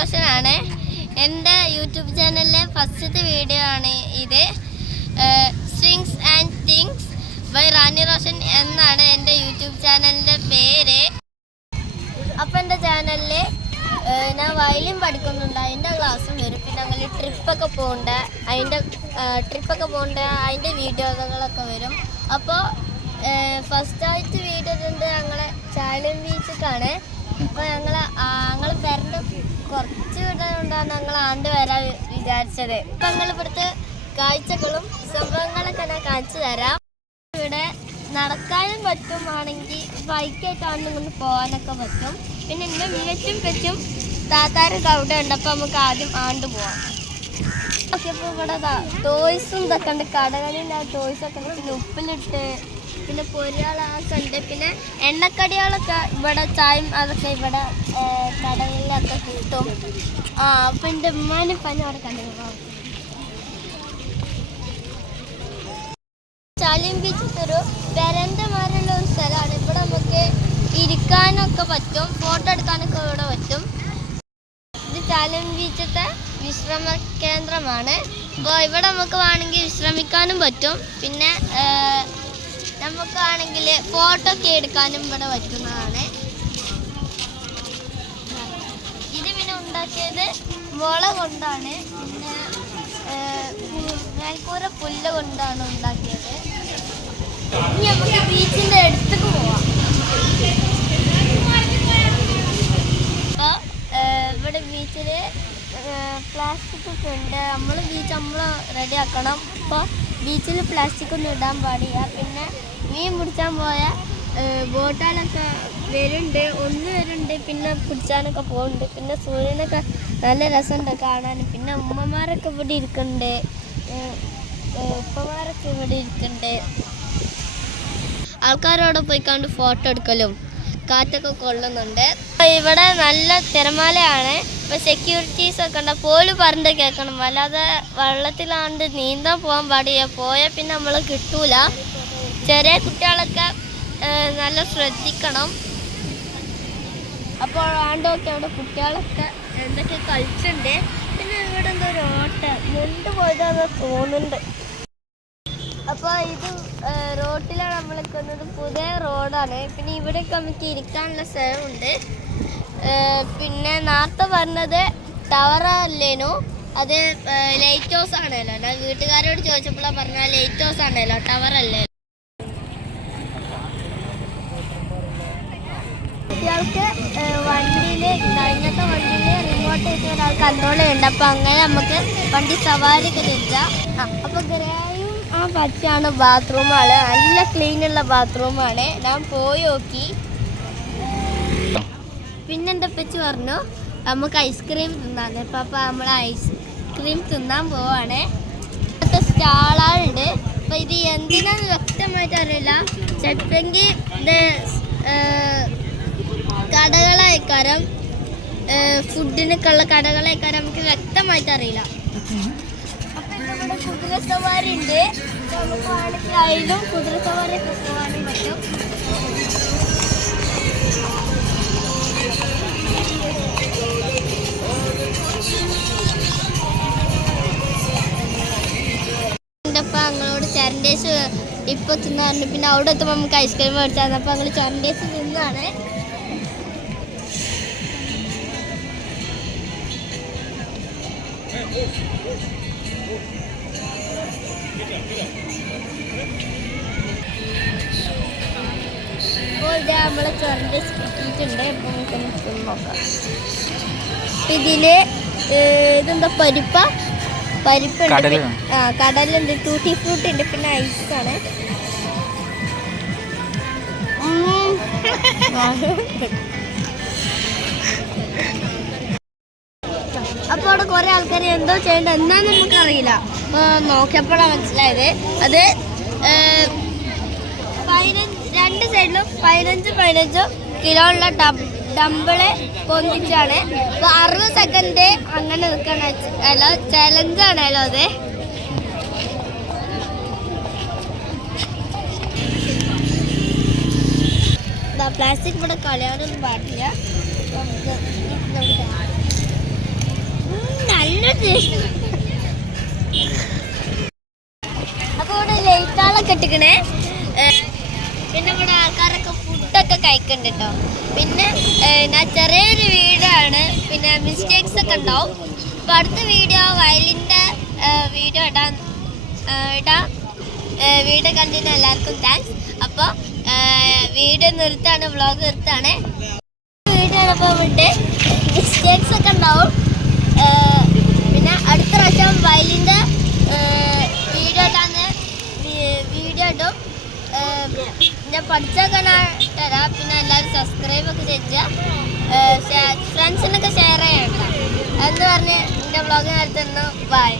റോഷൻ. എൻ്റെ യൂട്യൂബ് ചാനലിലെ ഫസ്റ്റത്തെ വീഡിയോ ആണ് ഇത്. സ്ട്രിങ്സ് ആൻഡ് തിങ്സ് ബൈ റാണി റോഷൻ എന്നാണ് എൻ്റെ യൂട്യൂബ് ചാനലിൻ്റെ പേര്. അപ്പം എൻ്റെ ചാനലിൽ ഞാൻ വയലിൻ പഠിക്കുന്നുണ്ട്, അതിൻ്റെ ക്ലാസ്സും വരും. പിന്നെ അങ്ങനെ ട്രിപ്പൊക്കെ പോകേണ്ട അതിൻ്റെ വീഡിയോകളൊക്കെ വരും. അപ്പോൾ ഫസ്റ്റായിട്ട് വീഡിയോ ഉണ്ട് ഞങ്ങളെ ചാലം ബീച്ചിക്കാണ്. അപ്പോൾ ഞങ്ങൾ വരേണ്ട കുറച്ച് വീഡിയോ കൊണ്ടാണ് ഞങ്ങൾ ആണ്ട് വരാൻ വിചാരിച്ചത്. അപ്പം ഞങ്ങൾ ഇവിടുത്തെ കാഴ്ചകളും സംഭവങ്ങളൊക്കെ ഞാൻ കാണിച്ചു തരാം. ഇവിടെ നടക്കാനും പറ്റുമാണെങ്കിൽ ബൈക്കായിട്ടാണ് കൊണ്ട് പോകാനൊക്കെ പറ്റും. പിന്നെ എൻ്റെ മികച്ചും പറ്റും താത്താരൊക്കെ അവിടെ ഉണ്ട്. അപ്പോൾ നമുക്ക് ആദ്യം ആണ്ട് പോവാം. ഓക്കെ, അപ്പോൾ ഇവിടെ ടോയ്സും ഇതൊക്കെ ഉണ്ട്, കടകളിൽ ആ ടോയ്സൊക്കെ ഉണ്ട്. പിന്നെ ഉപ്പിലിട്ട് പിന്നെ പൊരികളൊക്കെ ഉണ്ട്. പിന്നെ എണ്ണക്കടികളൊക്കെ ഇവിടെ ചായം അതൊക്കെ ഇവിടെ കടകളിലൊക്കെ കിട്ടും. അപ്പം എൻ്റെ ഉമ്മാനും പനി അവിടെ കണ്ടു. ചാലിയം ബീച്ചിൽ ഒരു പെരന്തമാരുള്ള ഒരു സ്ഥലമാണ്. ഇവിടെ നമുക്ക് ഇരിക്കാനൊക്കെ പറ്റും, ഫോട്ടോ എടുക്കാനൊക്കെ ഇവിടെ പറ്റും. ഇത് ചാലിയം ബീച്ചിലത്തെ വിശ്രമ കേന്ദ്രമാണ്. അപ്പോൾ ഇവിടെ നമുക്ക് വേണമെങ്കിൽ വിശ്രമിക്കാനും പറ്റും. പിന്നെ നമുക്ക് വേണമെങ്കിൽ ഫോട്ടോ ഒക്കെ എടുക്കാനും ഇവിടെ പറ്റുന്നതാണ്. ഇത് പിന്നെ ഉണ്ടാക്കിയത് മുള കൊണ്ടാണ്, പിന്നെ മേൽക്കൂര പുല്ല് കൊണ്ടാണ് ഉണ്ടാക്കിയത്. ഇനി നമുക്ക് ബീച്ചിൻ്റെ അടുത്തേക്ക് പോവാം. അപ്പോൾ ഇവിടെ ബീച്ചിൽ പ്ലാസ്റ്റിക് ഒക്കെ ഉണ്ട്. നമ്മൾ റെഡി ആക്കണം. അപ്പോൾ ബീച്ചിൽ പ്ലാസ്റ്റിക് ഒന്നും ഇടാൻ പാടില്ല. പിന്നെ മീൻ പിടിച്ചാൻ പോയ ബോട്ടുകളൊക്കെ വരുന്നുണ്ട്. പിന്നെ പിടിച്ചാനൊക്കെ പോകുന്നുണ്ട്. പിന്നെ സൂര്യനൊക്കെ നല്ല രസമുണ്ട് കാണാൻ. പിന്നെ ഉമ്മമാരൊക്കെ ഇവിടെ ഇരിക്കുന്നുണ്ട്, ഉപ്പമാരൊക്കെ ഇവിടെ ഇരിക്കുന്നുണ്ട്. ആൾക്കാരോടെ പോയിക്കാണ്ട് ഫോട്ടോ എടുക്കലും കാറ്റൊക്കെ കൊള്ളുന്നുണ്ട്. ഇവിടെ നല്ല തിരമാലയാണ്. ഇപ്പോൾ സെക്യൂരിറ്റീസൊക്കെ ഉണ്ട്. പോലും പറഞ്ഞിട്ട് കേൾക്കണം, അല്ലാതെ വെള്ളത്തിലാണ്ട് നീന്താൻ പോകാൻ പാടില്ല. പോയാൽ പിന്നെ നമ്മൾ കിട്ടൂല. ചെറിയ കുട്ടികളൊക്കെ നല്ല ശ്രദ്ധിക്കണം. അപ്പോൾ ആണ്ടൊക്കെ അവിടെ കുട്ടികളൊക്കെ എന്തൊക്കെ കളിച്ചിട്ടുണ്ട്. പിന്നെ ഇവിടെ എന്തോ ഒരു മുണ്ട് പോയതാണെന്ന് തോന്നുന്നുണ്ട്. അപ്പോൾ ഇത് റോട്ടിലാണ് നമ്മൾ നിൽക്കുന്നത്, പുതിയ റോഡാണ്. പിന്നെ ഇവിടെയൊക്കെ നമുക്ക് ഇരിക്കാനുള്ള സ്ഥലമുണ്ട്. പിന്നെ നേരത്തെ പറഞ്ഞത് ടവറല്ലേനോ, അത് ലൈറ്റ് ഹൗസ് ആണല്ലോ. ഞാൻ വീട്ടുകാരോട് ചോദിച്ചപ്പോഴാണ് പറഞ്ഞാൽ ലൈറ്റ് ഹൗസ് ആണല്ലോ, ടവറല്ലേ. കുട്ടികൾക്ക് വണ്ടിയിൽ ഇങ്ങനത്തെ വണ്ടിയിൽ റിമോട്ട് ആയിട്ട് ഒരാൾ കൺട്രോൾ ചെയ്യുന്നുണ്ട്. അപ്പോൾ അങ്ങനെ നമുക്ക് വണ്ടി സവാരിയൊക്കെ തിരിച്ചാൽ. അപ്പോൾ ഗ്രേയും ആ പച്ചയാണ് ബാത്റൂമാണ്, നല്ല ക്ലീനുള്ള ബാത്റൂമാണ്. ഞാൻ പോയി നോക്കി. പിന്നെന്താ പറ്റി പറഞ്ഞു നമുക്ക് ഐസ്ക്രീം തിന്നാന്ന്. അപ്പോൾ നമ്മൾ ഐസ്ക്രീം തിന്നാൻ പോവാണ്. സ്റ്റാളുണ്ട്. അപ്പോൾ ഇത് എന്തിനാന്ന് വ്യക്തമായിട്ട് അറിയില്ല. ചിലപ്പെങ്കിൽ ഇത് കടകളായിക്കാരം, ഫുഡിനൊക്കെയുള്ള കടകളായിക്കാരം, നമുക്ക് വ്യക്തമായിട്ട് അറിയില്ല. അപ്പം ഇവിടെ കുതിര സവാരി ഉണ്ട്. നമുക്ക് വേണമെങ്കിൽ അതിലും കുതിര സവാരിയൊക്കെ പോകാനും പറ്റും. അപ്പം ഞങ്ങളോട് ചരണ്ടേസ് ഇപ്പോൾ തിന്നാറുണ്ട്. പിന്നെ അവിടെ എത്തുമ്പോൾ നമുക്ക് ഐസ്ക്രീം മേടിച്ചാൽ. അപ്പോൾ ഞങ്ങൾ ചരണ്ടേസ് തിന്നാണ്. അപ്പോൾ ഇത് നമ്മളെ ചരണ്ടേസ് കിട്ടിയിട്ടുണ്ട്. അപ്പോൾ നമുക്കൊന്ന് തിന്ന് നോക്കാം. ഇതിൽ ഇതെന്താ പരിപ്പുണ്ട്, കടലുണ്ട്, ടൂട്ടി ഫ്രൂട്ട് ഉണ്ട്, പിന്നെ ഐസാണ്. അപ്പോൾ അവിടെ കുറേ ആൾക്കാർ എന്തോ ചെയ്യേണ്ടത് എന്താണെന്ന് നമുക്കറിയില്ല. അപ്പോൾ നോക്കിയപ്പോഴാണ് മനസ്സിലായത് അത് 2 സൈഡിലും 15 കിലോ ഉള്ള ഡമ്പിള് പൊന്തിച്ചാണ്. അപ്പോൾ 60 സെക്കൻഡ് അങ്ങനെ നിൽക്കണല്ലോ, ചലഞ്ചാണല്ലോ അത്. പ്ലാസ്റ്റിക് ഇവിടെ കളയാനൊന്നും പാടില്ല. അപ്പൊ ഇവിടെ ലൈറ്റാളൊക്കെ ഇട്ടിക്കണേ. പിന്നെ ഇവിടെ ആൾക്കാരൊക്കെ ഫുഡൊക്കെ കഴിക്കുന്നുണ്ട് കേട്ടോ. പിന്നെ ഞാൻ ചെറിയൊരു വീഡിയോ ആണ്, പിന്നെ മിസ്റ്റേക്സ് ഒക്കെ ഉണ്ടാവും. അപ്പൊ അടുത്ത വീഡിയോ വയലിൻ്റെ വീഡിയോ ഇടാം. വീഡിയോ കണ്ടിട്ട് എല്ലാവർക്കും താങ്ക്സ്. അപ്പോൾ വീഡിയോ നിർത്താണ്, വ്ളോഗ് നിർത്താണ്. വീഡിയോ ഇപ്പോൾ വിട്ട് മിസ്റ്റേക്സ് ഒക്കെ ഉണ്ടാവും. പിന്നെ അടുത്ത പ്രാവശ്യം വയലിൻ്റെ വീഡിയോ ഇടും. ഞാൻ പഠിച്ചൊക്കെ തരാം. പിന്നെ എല്ലാവരും സബ്സ്ക്രൈബ് ഒക്കെ ചെയ്യുക, ഫ്രണ്ട്സിനൊക്കെ ഷെയർ ചെയ്യണ്ട എന്ന് പറഞ്ഞ് എൻ്റെ വ്ളോഗ് നിർത്തുന്നു. ബൈ.